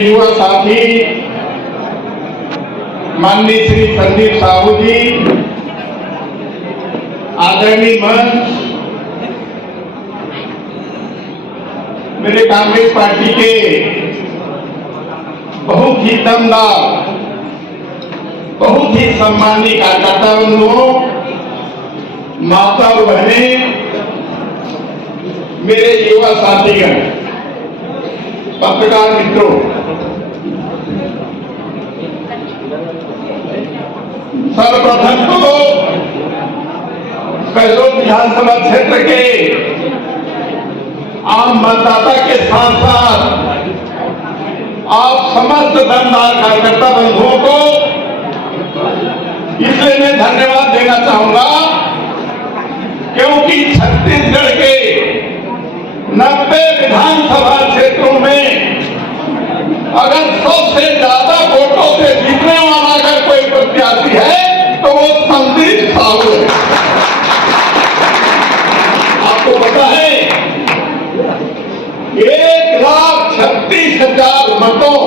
युवा साथी माननीय श्री संदीप साहू जी, आदरणीय मंच, मेरे कांग्रेस पार्टी के बहुत ही दमदार, बहुत ही सम्मानित कार्यकर्ता बंधुओं, माता और बहनें, मेरे युवा साथीगण, पत्रकार मित्रों, सर्वप्रथम तो कहलोत विधानसभा क्षेत्र के आम मतदाता के साथ साथ आप समस्त दमदार कार्यकर्ता बंधुओं को इसलिए मैं धन्यवाद देना चाहूंगा क्योंकि छत्तीसगढ़ के 90 विधानसभा क्षेत्रों में अगर सबसे ज्यादा वोटों से जीतने वाला अगर कोई प्रत्याशी है तो वो संदीप साहू है। आपको पता है 1,36,000 मतों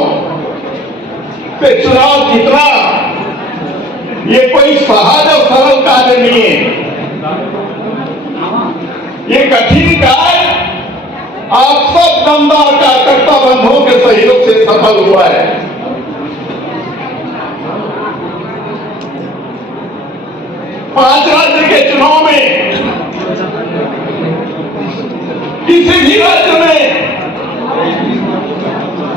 से चुनाव जीतना ये कोई सहज और सरल कार्य नहीं है, ये कठिन कार्य आप सब दमदार कार्यकर्ता बंधुओं के सहयोग से सफल हुआ है। पांच राज्य के चुनाव में किसी भी राज्य में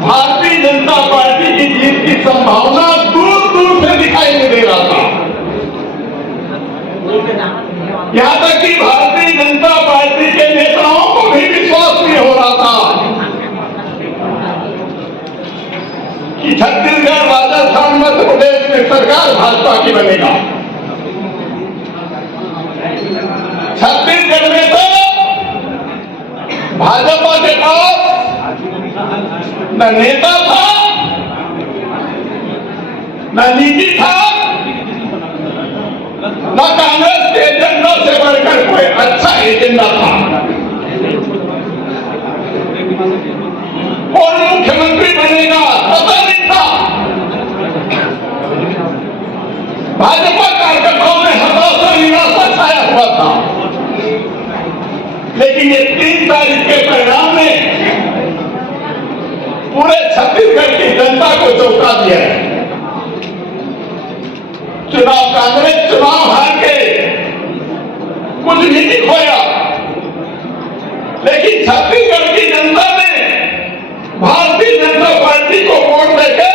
भारतीय जनता पार्टी की जीत की संभावना दूर दूर से दिखाई नहीं दे रहा था। यहां तक कि भारतीय जनता पार्टी के नेताओं को भी विश्वास नहीं हो रहा था कि छत्तीसगढ़, राजस्थान, मध्य प्रदेश में सरकार भाजपा की बनेगा। छत्तीसगढ़ में तो भाजपा के पास न नेता था, न नीति था, न कांग्रेस के एजेंडा से बढ़कर कोई अच्छा एजेंडा था। कौन मुख्यमंत्री बनेगा पता नहीं था। भाजपा कार्यकर्ताओं में हताशा, निराशा छाया हुआ था। लेकिन ये 3 तारीख के परिणाम में पूरे छत्तीसगढ़ की जनता को चौंका दिया है। कांग्रेस चुनाव हार के कुछ भी नहीं खोया, लेकिन छत्तीसगढ़ की जनता ने भारतीय जनता पार्टी को वोट देके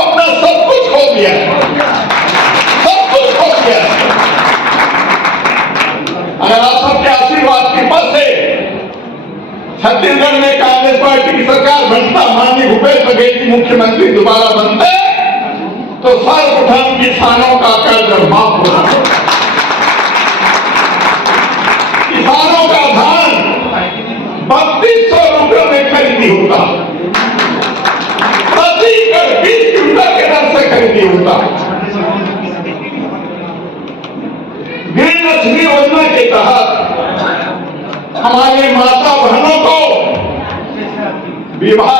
अपना सब कुछ खो दिया, सब कुछ खो दिया। अगर आप सबके आशीर्वाद की पद से छत्तीसगढ़ में कांग्रेस पार्टी की सरकार बनता, माननीय भूपेश बघेल जी मुख्यमंत्री दोबारा बनते तो सर्वप्रथम किसानों का कर्ज माफ होना, किसानों का धान 3200 रुपये में खरीदी होता, प्रति एकड़ 20 क्विंटल के दर से खरीदी होता। गृहलक्ष्मी योजना के तहत हमारे माता बहनों को विवाह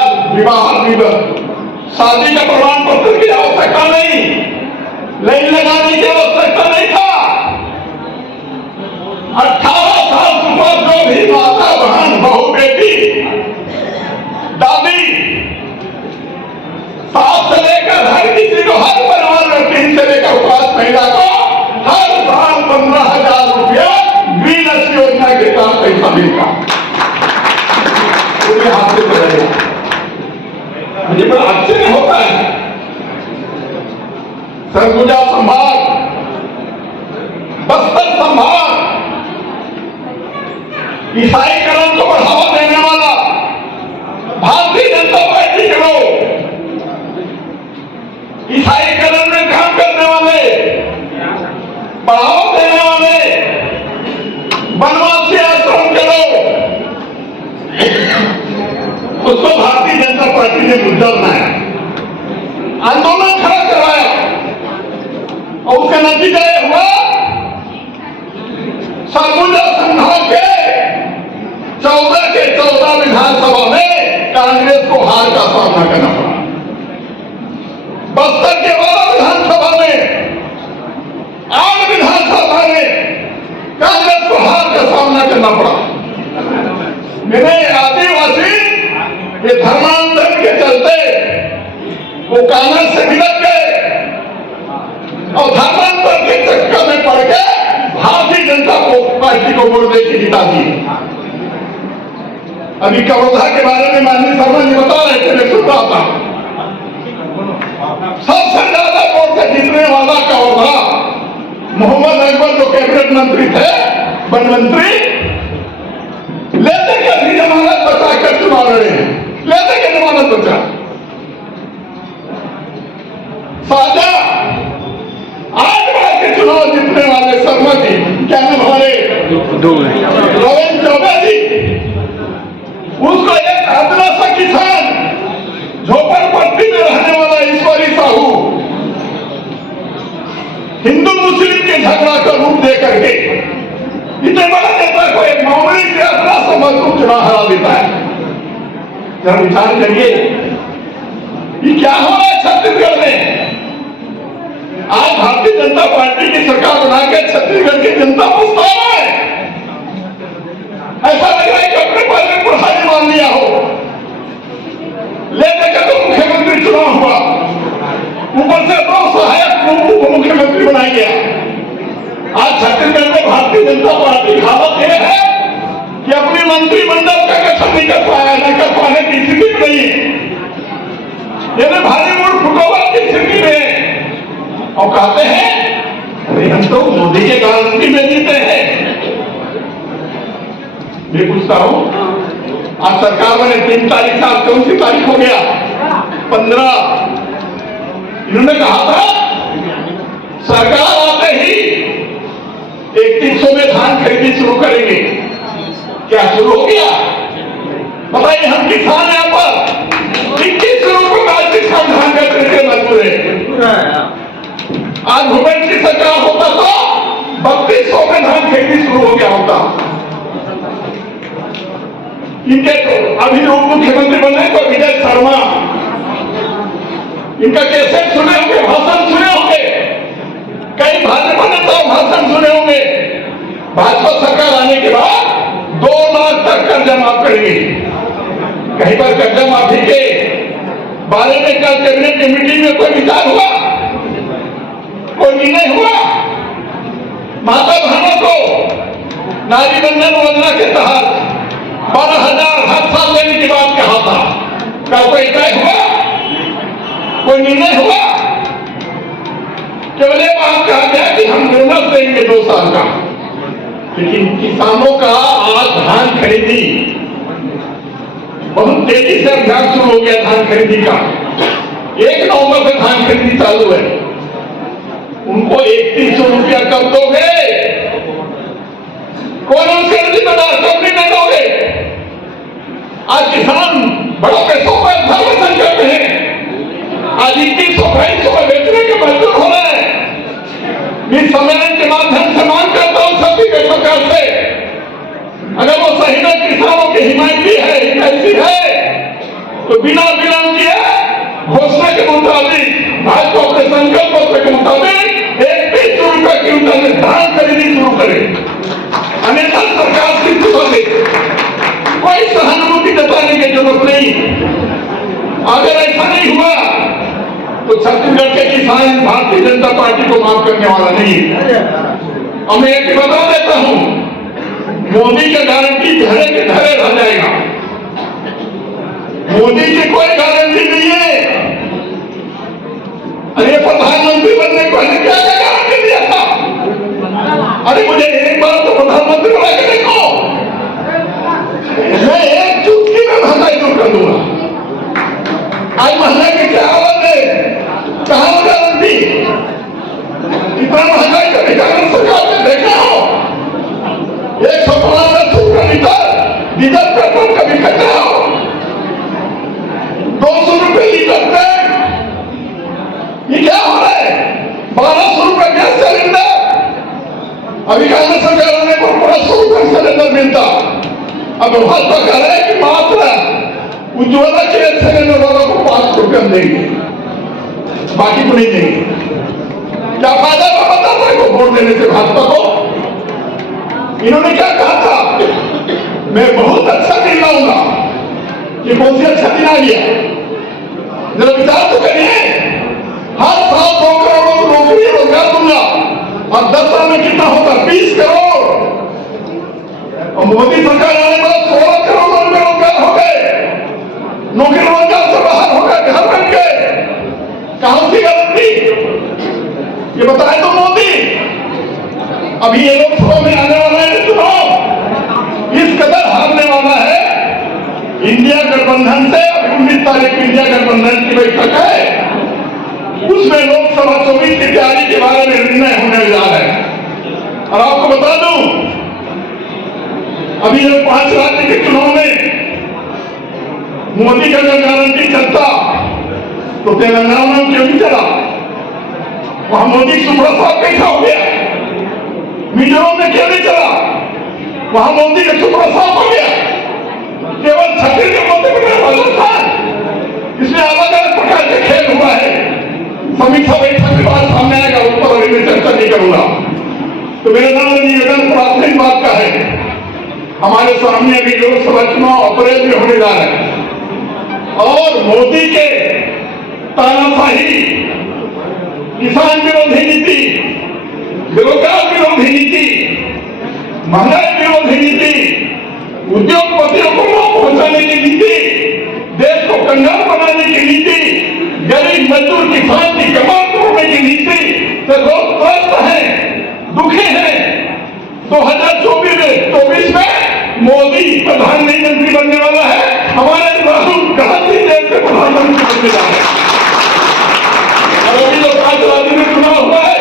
शादी का प्रमाण पत्र की आवश्यकता नहीं, लाइन लगाने की आवश्यकता नहीं था। 18 साल ऊपर जो भी माता बहन, बहू, बेटी, दादी, सास से लेकर हर किसी को, हर परिवार में 3 से लेकर 5 महिला को हर साल 15,000 रुपया गृहलक्ष्मी योजना के तहत पैसा मिलता। पूरे हाथ से चलेगा, मुझे बड़ा आश्चर्य होता है। सरगुजा संभाग, बस्तर संभाग, ईसाईकरण को बढ़ावा देने वाला भारतीय जनता पार्टी के लोग, ईसाईकरण में काम करने वाले, बढ़ावा देने वाले, वनवासी आश्रम के लोग, उसको भारतीय जनता पार्टी ने मुद्दा बनाया, आंदोलन खड़ा करवाया और उसका नतीजा यह हुआ सरगुजा संभाग के 14 के 14 विधानसभा में कांग्रेस को हार का सामना करना पड़ा। वो कांग्रेस से बिलक गए और धर्मांतर के चक्कर में पड़ के भारतीय जनता पार्टी को वोट देकर जिता दी। अभी कवर्धा के बारे में माननीय शर्मा जी बता रहे थे, मैं सुन रहा था। सबसे ज्यादा वोट से जीतने वाला कवर्धा मोहम्मद अकबर जो कैबिनेट मंत्री थे, वन मंत्री, लेते के भी जमानत बचा कर चुनाव लड़े हैं, लेते के जमानत बचा। साजा आज बार के चुनाव जीतने वाले शर्मा जी, क्या नाम हमारे रविंद्र चौबे जी, उसको एक आदिवासी किसान झोपड़पट्टी में रहने वाला ईश्वरी साहू हिंदू मुस्लिम के झगड़ा का रूप दे करके इतने बड़ा नेता को एक मामूली से अपना समझ चुनाव हरा देता है। जरा विचार करिए ये क्या हो रहा है छत्तीसगढ़ में। आज भारतीय जनता पार्टी की सरकार बना के छत्तीसगढ़ की जनता पछता है। ऐसा लग रहा है कि अपने पर में प्रसाद मान लिया हो। लेने का तो मुख्यमंत्री चुनाव हुआ, ऊपर से दो सहायक उप मुख्यमंत्री बनाया गया। आज छत्तीसगढ़ में भारतीय जनता पार्टी की हालत यह है कि अपनी मंत्रिमंडल का गठन नहीं कर पाया, नहीं कर पाने की स्थिति में नहीं है। यानी भारी वोट फुटोवर की स्थिति में और कहते हैं अरे हम तो मोदी के गारंटी में जीते हैं। मैं पूछता हूं, आज सरकार बने 3 तारीख, आज कौन सी तारीख हो गया? 15। इन्होंने कहा था सरकार आते ही 3100 में धान खरीदी शुरू करेंगे। क्या शुरू हो गया? बताइए, हम किसान यहाँ पर 21 रुपए का किसान धान का खरीदे मजबूर है। आज भूपेश की सरकार होता तो 3200 में धान खरीदी शुरू हो गया होता। इनके अभी उप मुख्यमंत्री बने तो विजय शर्मा, इनका कैसे सुने होंगे, भाषण सुने होंगे, कई भाजपा नेता भाषण सुने होंगे। भाजपा सरकार आने के बाद 2 लाख तक कर्जा माफ करेंगे। कहीं पर कर्जा माफी के बारे में कल कैबिनेट की मीटिंग में कोई विचार हुआ, कोई निर्णय हुआ? माता बहनों को नारी बंधन योजना के तहत 12,000 हर साल देने की बात कहा था। क्या कोई तय हुआ, कोई निर्णय हुआ? केवल ये बात कहा गया कि हम बोनस देंगे 2 साल का। लेकिन किसानों का आज धान खरीदी बहुत तेजी से अभियान शुरू हो गया। धान खरीदी का 1 नवंबर से धान खरीदी चालू है। उनको 3100 रुपया कब दोगे? कौन उनसे जिम्मेदार, कंपनी में दोगे? आज किसान बड़ा पैसों पर धर्म संकट में है। आज 2100-2200 में बेचने के मजबूर हो रहे हैं। इस सम्मेलन के माध्यम से मांग करता हूं छत्तीसगढ़ सरकार से, अगर वो सही में किसानों की हिमायती है, हितैषी है, तो बिना विलंब किए घोषणा के मुताबिक, भाजपा अपने संकल्प पत्र के मुताबिक 31 रुपए क्विंटल में धान खरीदी शुरू करे। अन्यथा सरकार की दे, कोई सहानुभूति जताने की जरूरत नहीं। अगर ऐसा नहीं हुआ तो छत्तीसगढ़ के किसान भारतीय जनता पार्टी को माफ करने वाला नहीं है। और मैं एक बता देता हूं, मोदी का गारंटी धरे के धरे रह जाएगा। मोदी की कोई गारंटी नहीं है। अरे प्रधानमंत्री बनने को क्या गारंटी दिया था? अरे मुझे एक बार तो प्रधानमंत्री बना के देखो, मैं एक चुटकी में महंगाई दूर कर दूंगा। आज महंगाई की क्या हालत है, कहां गारंटी? इतना महंगाई का निकाल सरकार ने देखा हो? 150 रुपये लीटर डीजल पेट्रोल का भी खर्चा हो, 200 रुपये लीटर तेल, ये क्या हो रहा है? 1200 रुपये गैस सिलेंडर, अभी कांग्रेस सरकार आने पर 1500 रुपये सिलेंडर मिलता। अब भाजपा कह रहे हैं कि मात्र उज्ज्वला के सिलेंडर वालों को 5 रुपये देंगे, बाकी को नहीं देंगे। क्या फायदा था बताता है वोट देने से भाजपा को? इन्होंने क्या कहा था, मैं बहुत अच्छा दिन लाऊंगा। ये कौन सी अच्छा दिन आ गया? जरा विचार तो करिए। करूंगा। और 10 साल में कितना होगा? 20 करोड़। और मोदी सरकार आने के बाद 16 करोड़ लोग बेरोजगार हो गए, नौकरी रोजगार से बाहर हो गए, घर बन गए। कहां सी गारंटी? ये बताए तो मोदी। अभी ये लोकसभा में आने वाला है चुनाव, इस कदर हारने वाला है। इंडिया गठबंधन से 19 तारीख को इंडिया गठबंधन की बैठक है, उसमें लोकसभा 24 की तैयारी के बारे में निर्णय होने जा रहा है। और आपको बता दूं, अभी जब 5 राज्य के चुनाव में मोदी का अगर गारंटी चलता तो तेलंगाना में क्यों नहीं चला? वहां मोदी सुब्रत साहब कैसा हो गया? मिजोरम में क्यों नहीं चला? वहां मोदी का सुब्रत साहब हो गया। केवल छत्तीसगढ़ मध्य प्रदेश राजस्थान, इसमें अलग अलग प्रकार के खेल हुआ है। समीक्षा बैठक के बाद सामने आएगा, उस पर अभी मैं चर्चा नहीं करूंगा। तो मेरे नाम निवेदन प्राथमिक बात का है, हमारे सामने अभी लोकसभा चुनाव अप्रैल में होने जा रहे हैं और मोदी के तानाशाही, किसान विरोधी नीति, बेरोजगार विरोधी नीति, महंगाई विरोधी नीति, उद्योगपतियों को लाभ पहुंचाने की नीति, देश को कंगाल बनाने की नीति, गरीब मजदूर किसान की कमाई तोड़ने की नीति से लोग त्रस्त हैं, दुखी हैं। 2024 में मोदी प्रधानमंत्री बनने वाला है, हमारे राहुल गांधी देश के प्रधानमंत्री बनने जा रहे हैं। और अभी जो 5 राज्य में चुनाव हुआ है,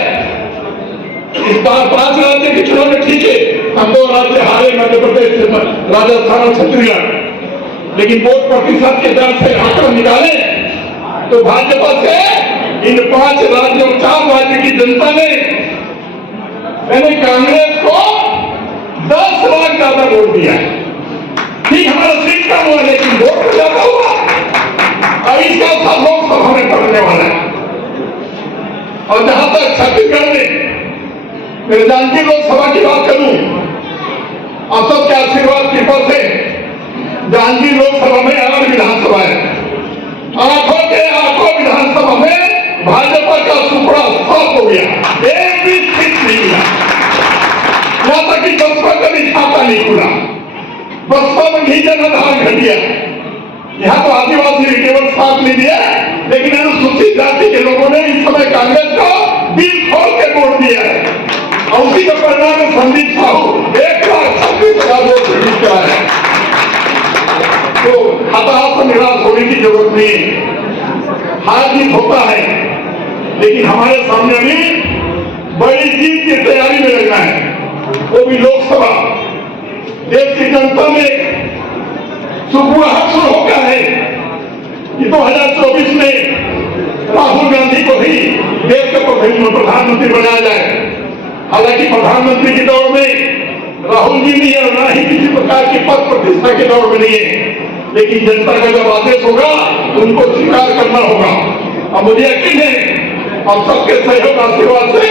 इस बार 5 राज्य के चुनाव में ठीक है, हम 2 राज्य हारे, मध्य प्रदेश, राजस्थान और छत्तीसगढ़, लेकिन वोट प्रतिशत के दर से आंकड़ा निकाले तो भाजपा से इन 5 राज्यों 4 राज्य की जनता ने, यानी कांग्रेस को 10 लाख ज्यादा वोट दिया है। ठीक, हमारा सीट कम हुआ लेकिन वोट तो ज्यादा हुआ। और इसका सब लोकसभा में पड़ने वाला है। और जहां तक छत्तीसगढ़ में मेरे जांजगीर लोकसभा की बात करूं, आप सबके आशीर्वाद कृपा से जांजगीर लोकसभा में 8 विधानसभा है। 8 के 8 विधानसभा में भाजपा का सुपड़ा साफ हो गया, एक भी सीट नहीं मिला। यहां तक कि बसपा का भी खाता नहीं खुला, बसपा में घी जनाधार घट गया। यहाँ तो आदिवासी केवल साथ नहीं दिया, लेकिन अनुसूचित जाति के लोगों ने इस समय कांग्रेस को दिल खोल के वोट दिया है। और उसी का परिणाम है संदीप साहू 1,36,000 वोट से जीत कर आए। तो हताश और निराश होने की जरूरत नहीं है, हार जीत होता है, लेकिन हमारे सामने भी बड़ी जीत की तैयारी में लगना है, वो भी लोकसभा। देश की जनता में सुगुनाहट शुरू हो गया है कि 2024 में राहुल गांधी को भी देश का प्रधानमंत्री बनाया जाए। हालांकि प्रधानमंत्री की दौड़ में राहुल जी नहीं है, ना ही किसी प्रकार की पद प्रतिष्ठा की दौड़ में नहीं है, लेकिन जनता का जब आदेश होगा तो उनको स्वीकार करना होगा। और मुझे यकीन है आप सबके सहयोग आशीर्वाद से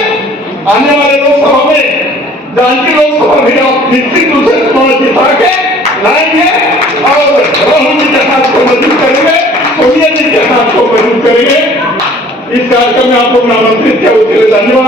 आने वाले लोकसभा में, जांजगीर लोकसभा भी आप निश्चित रूप से चुनाव जिता के लाएंगे और राहुल जी के हाथ को मजबूत करेंगे, सोनिया जी के हाथ को मजबूत करेंगे। इस कार्यक्रम में आप लोग आमंत्रित किया, उसके लिए धन्यवाद।